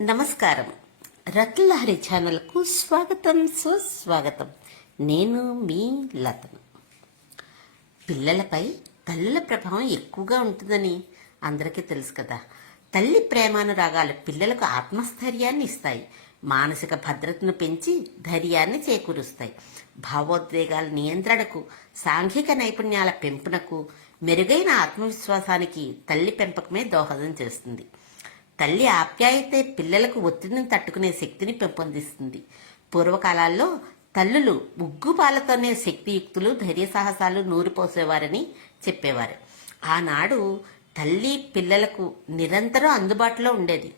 నమస్కారం. రత్నలహరి ఛానల్కు స్వాగతం, సుస్వాగతం. నేను మీ లతను. పిల్లలపై తల్లుల ప్రభావం ఎక్కువగా ఉంటుందని అందరికీ తెలుసు కదా. తల్లి ప్రేమానురాగాలు పిల్లలకు ఆత్మస్థైర్యాన్ని ఇస్తాయి, మానసిక భద్రతను పెంచి ధైర్యాన్ని చేకూరుస్తాయి. భావోద్వేగాల నియంత్రణకు, సాంఘిక నైపుణ్యాల పెంపునకు, మెరుగైన ఆత్మవిశ్వాసానికి తల్లి పెంపకమే దోహదం చేస్తుంది. తల్లి ఆప్యాయతే పిల్లలకు ఒత్తిడిని తట్టుకునే శక్తిని పెంపొందిస్తుంది. పూర్వకాలాల్లో తల్లులు ఉగ్గుపాలతోనే శక్తియుక్తులు, ధైర్య సాహసాలు నూరిపోసేవారని చెప్పేవారు. ఆనాడు తల్లి పిల్లలకు నిరంతరం అందుబాటులో ఉండేది.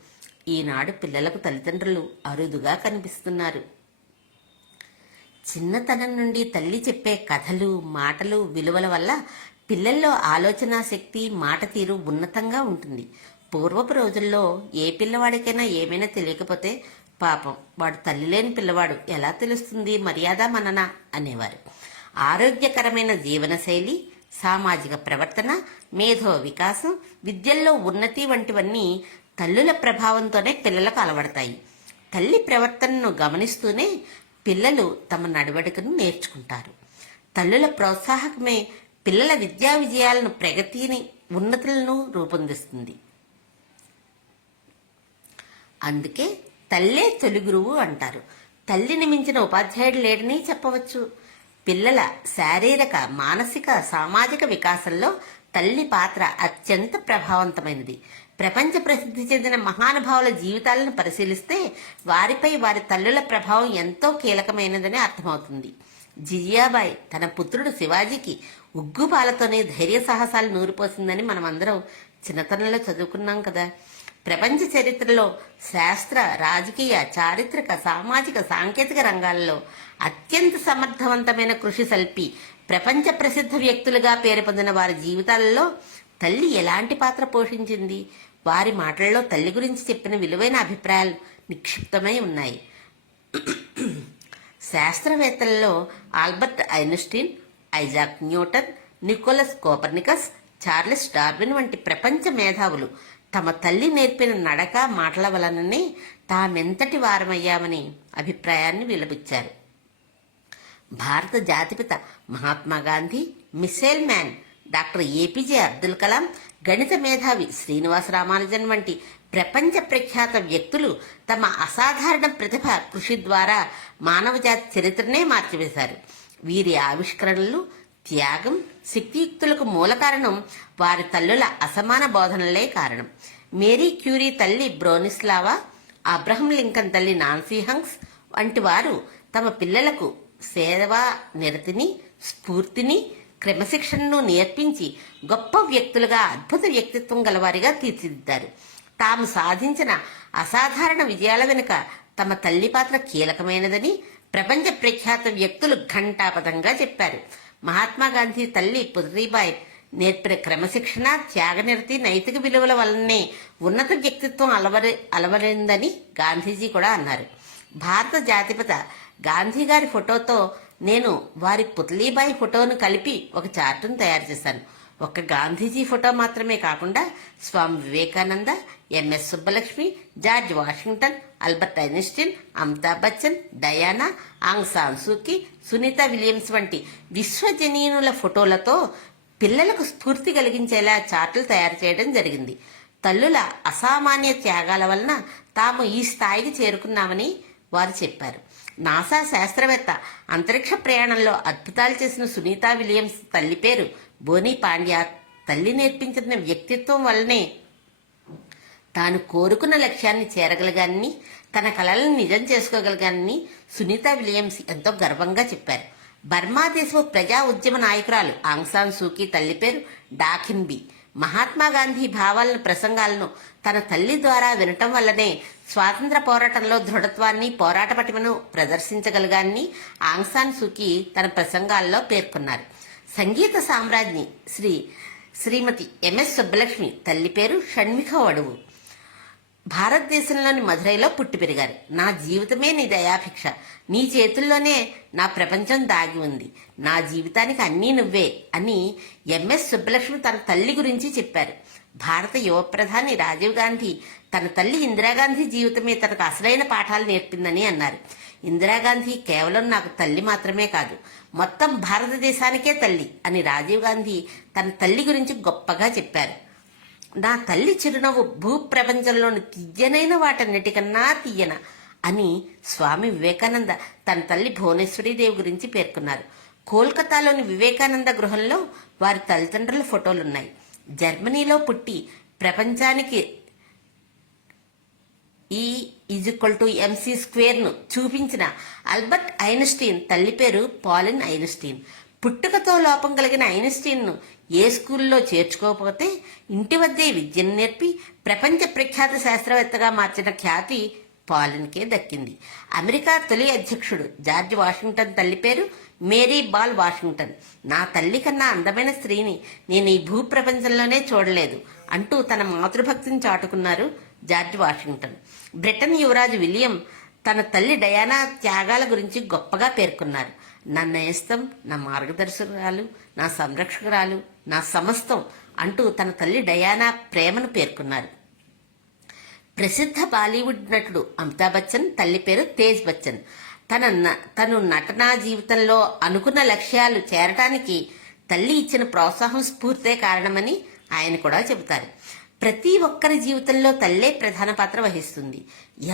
ఈనాడు పిల్లలకు తల్లిదండ్రులు అరుదుగా కనిపిస్తున్నారు. చిన్నతనం నుండి తల్లి చెప్పే కథలు, మాటలు, విలువల వల్ల పిల్లల్లో ఆలోచనా శక్తి, మాట తీరు ఉన్నతంగా ఉంటుంది. పూర్వపు రోజుల్లో ఏ పిల్లవాడికైనా ఏమైనా తెలియకపోతే పాపం వాడు తల్లి లేని పిల్లవాడు, ఎలా తెలుస్తుంది మర్యాద మనన అనేవారు. ఆరోగ్యకరమైన జీవనశైలి, సామాజిక ప్రవర్తన, మేధో వికాసం, విద్యల్లో ఉన్నతి వంటివన్నీ తల్లుల ప్రభావంతోనే పిల్లలకు అలవడతాయి. తల్లి ప్రవర్తనను గమనిస్తూనే పిల్లలు తమ నడవడికను నేర్చుకుంటారు. తల్లుల ప్రోత్సాహకమే పిల్లల విద్యా విజయాలను, ప్రగతిని, ఉన్నతులను రూపొందిస్తుంది. అందుకే తల్లే తొలి గురువు అంటారు. తల్లిని మించిన ఉపాధ్యాయుడు లేడని చెప్పవచ్చు. పిల్లల శారీరక, మానసిక, సామాజిక వికాసంలో తల్లి పాత్ర అత్యంత ప్రభావవంతమైనది. ప్రపంచ ప్రసిద్ధి చెందిన మహానుభావుల జీవితాలను పరిశీలిస్తే వారిపై వారి తల్లుల ప్రభావం ఎంతో కీలకమైనదని అర్థమవుతుంది. జిజియాబాయి తన పుత్రుడు శివాజీకి ఉగ్గుపాలతోనే ధైర్య సాహసాలు నూరిపోసిందని మనం అందరం చిన్నతనంలో చదువుకున్నాం కదా. ప్రపంచ చరిత్రలో శాస్త్ర, రాజకీయ, చారిత్రక, సామాజిక, సాంకేతిక రంగాల్లో అత్యంత సమర్థవంతమైన కృషి సల్పి ప్రపంచ ప్రసిద్ధ వ్యక్తులుగా పేరు పొందిన వారి జీవితాలలో తల్లి ఎలాంటి పాత్ర పోషించింది? వారి మాటల్లో తల్లి గురించి చెప్పిన విలువైన అభిప్రాయాలు నిక్షిప్తమై ఉన్నాయి. శాస్త్రవేత్తలలో Albert Einstein, Isaac Newton, Nicolaus Copernicus, Charles Darwin వంటి ప్రపంచ మేధావులు తమ తల్లి నేర్పిన నడక, మాటల వలననే తామెంతటి వారమయ్యామని అభిప్రాయాన్ని వెలుబుచ్చారు. భారత జాతిపిత Mahatma Gandhi, missile man doctor APJ Abdul Kalam, గణిత మేధావి శ్రీనివాస రామానుజన్ వంటి ప్రపంచ ప్రఖ్యాత వ్యక్తులు తమ అసాధారణ ప్రతిభ, కృషి ద్వారా మానవజాతి చరిత్రనే మార్చివేశారు. వీరి ఆవిష్కరణలు, త్యాగం, శక్తియుక్తులకు మూల కారణం వారి తల్లుల అసమాన బోధనలే కారణం. మేరీ క్యూరీ తల్లి బ్రోనిస్లావా, అబ్రహం లింకన్ తల్లి నాన్సీ హంక్స్ వంటి వారు తమ పిల్లలకు సేవా నిరతిని, స్ఫూర్తిని, క్రమశిక్షణను నేర్పించి గొప్ప వ్యక్తులుగా, అద్భుత వ్యక్తిత్వం గలవారిగా తీర్చిదిద్దారు. తాము సాధించిన అసాధారణ విజయాల వెనుక తమ తల్లి పాత్ర కీలకమైనదని ప్రపంచ ప్రఖ్యాత వ్యక్తులు ఘంటాపథంగా చెప్పారు. మహాత్మా గాంధీ తల్లి పుత్రీబాయి నేర్పిన క్రమశిక్షణ, త్యాగనిరతి, నైతిక విలువల వల్లనే ఉన్నత వ్యక్తిత్వం అలవరిందని గాంధీజీ కూడా అన్నారు. భారత జాతిపిత గాంధీ గారి ఫోటోతో నేను వారి పుత్లీబాయి ఫోటోను కలిపి ఒక చార్టును తయారు చేశాను. ఒక్క గాంధీజీ ఫోటో మాత్రమే కాకుండా Swami Vivekananda, MS Subbalakshmi, George Washington, Albert Einstein, Amitabh Bachchan, Diana, Aung San Suu Kyi, Sunita Williams వంటి విశ్వజనీయుల ఫోటోలతో పిల్లలకు స్ఫూర్తి కలిగించేలా చార్టులు తయారు చేయడం జరిగింది. తల్లుల అసామాన్య త్యాగాల వలన తాము ఈ స్థాయికి చేరుకున్నామని వారు చెప్పారు. నాసా శాస్త్రవేత్త అంతరిక్ష ప్రయాణంలో అద్భుతాలు చేసిన సునీత విలియమ్స్ తల్లి పేరు బోనీ పాండ్యా. తల్లి నేర్పించిన వ్యక్తిత్వం వల్లనే తాను కోరుకున్న లక్ష్యాన్ని చేరగలగానని, తన కలలను నిజం చేసుకోగలగానని సునీత విలియమ్స్ ఎంతో గర్వంగా చెప్పారు. బర్మా దేశపు ప్రజా ఉద్యమ నాయకురాలు ఆంగ్ సాన్ సూకీ తల్లి పేరు డాకిన్ బి. మహాత్మా గాంధీ భావాలను, ప్రసంగాలను తన తల్లి ద్వారా వినటం వల్లనే స్వాతంత్ర పోరాటంలో దృఢత్వాన్ని, పోరాట పటిమను ప్రదర్శించగలగాన్ని ఆంగ్ సాన్ సూకీ తన ప్రసంగాల్లో పేర్కొన్నారు. సంగీత సామ్రాజ్ఞి శ్రీమతి ఎంఎస్ సుబ్బలక్ష్మి తల్లి పేరు షణ్మిఖ వడువు. భారతదేశంలోని మధురైలో పుట్టి పెరిగారు. నా జీవితమే నీ దయాభిక్ష, నీ చేతుల్లోనే నా ప్రపంచం దాగి ఉంది, నా జీవితానికి అన్నీ నువ్వే అని ఎంఎస్ సుబ్బలక్ష్మి తన తల్లి గురించి చెప్పారు. భారత యువ ప్రధాని రాజీవ్ గాంధీ తన తల్లి ఇందిరాగాంధీ జీవితమే తనకు అసలైన పాఠాలు నేర్పిందని అన్నారు. ఇందిరాగాంధీ కేవలం నాకు తల్లి మాత్రమే కాదు, మొత్తం భారతదేశానికే తల్లి అని రాజీవ్ గాంధీ తన తల్లి గురించి గొప్పగా చెప్పారు. నా తల్లి చిరునవ్వు భూప్రపంచంలోని తీయనైన వాటన్నిటికన్నా తీయన అని స్వామి వివేకానంద తన తల్లి భువనేశ్వరీదేవి గురించి పేర్కొన్నారు. కోల్కతాలోని వివేకానంద గృహంలో వారి తల్లిదండ్రుల ఫోటోలున్నాయి. జర్మనీలో పుట్టి ప్రపంచానికి E=mc² చూపించిన ఆల్బర్ట్ ఐన్స్టీన్ తల్లి పేరు పాలిన్ ఐన్స్టీన్. పుట్టుకతో లోపం కలిగిన ఐన్స్టీన్ను ఏ స్కూల్లో చేర్చుకోకపోతే ఇంటి వద్దే విద్యను నేర్పి ప్రపంచ ప్రఖ్యాత శాస్త్రవేత్తగా మార్చిన ఖ్యాతి పాలిన్కే దక్కింది. అమెరికా తొలి అధ్యక్షుడు జార్జ్ వాషింగ్టన్ తల్లి పేరు మేరీ బాల్ వాషింగ్టన్. నా తల్లి కన్నా అందమైన స్త్రీని నేను ఈ భూప్రపంచంలోనే చూడలేదు అంటూ తన మాతృభక్తిని చాటుకున్నారు జార్జ్ వాషింగ్టన్. బ్రిటన్ యువరాజు విలియం తన తల్లి డయానా త్యాగాల గురించి గొప్పగా పేర్కొన్నారు. నా నేస్తం, నా మార్గదర్శకురాలు, నా సంరక్షకురాలు, నా సమస్తం అంటూ తన తల్లి డయానా ప్రేమను పేర్కొన్నారు. ప్రసిద్ధ బాలీవుడ్ నటుడు అమితాబ్ బచ్చన్ తల్లి పేరు తేజ్ బచ్చన్. తను నటనా జీవితంలో అనుకున్న లక్ష్యాలు చేరటానికి తల్లి ఇచ్చిన ప్రోత్సాహం స్ఫూర్తే కారణమని ఆయన కూడా చెబుతారు. ప్రతి ఒక్కరి జీవితంలో తల్లే ప్రధాన పాత్ర వహిస్తుంది.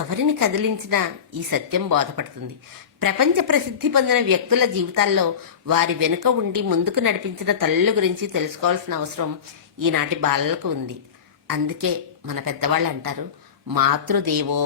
ఎవరిని కదిలించినా ఈ సత్యం బోధపడుతుంది. ప్రపంచ ప్రసిద్ధి పొందిన వ్యక్తుల జీవితాల్లో వారి వెనుక ఉండి ముందుకు నడిపించిన తల్లుల గురించి తెలుసుకోవాల్సిన అవసరం ఈనాటి బాలలకు ఉంది. అందుకే మన పెద్దవాళ్ళు అంటారు, మాతృదేవో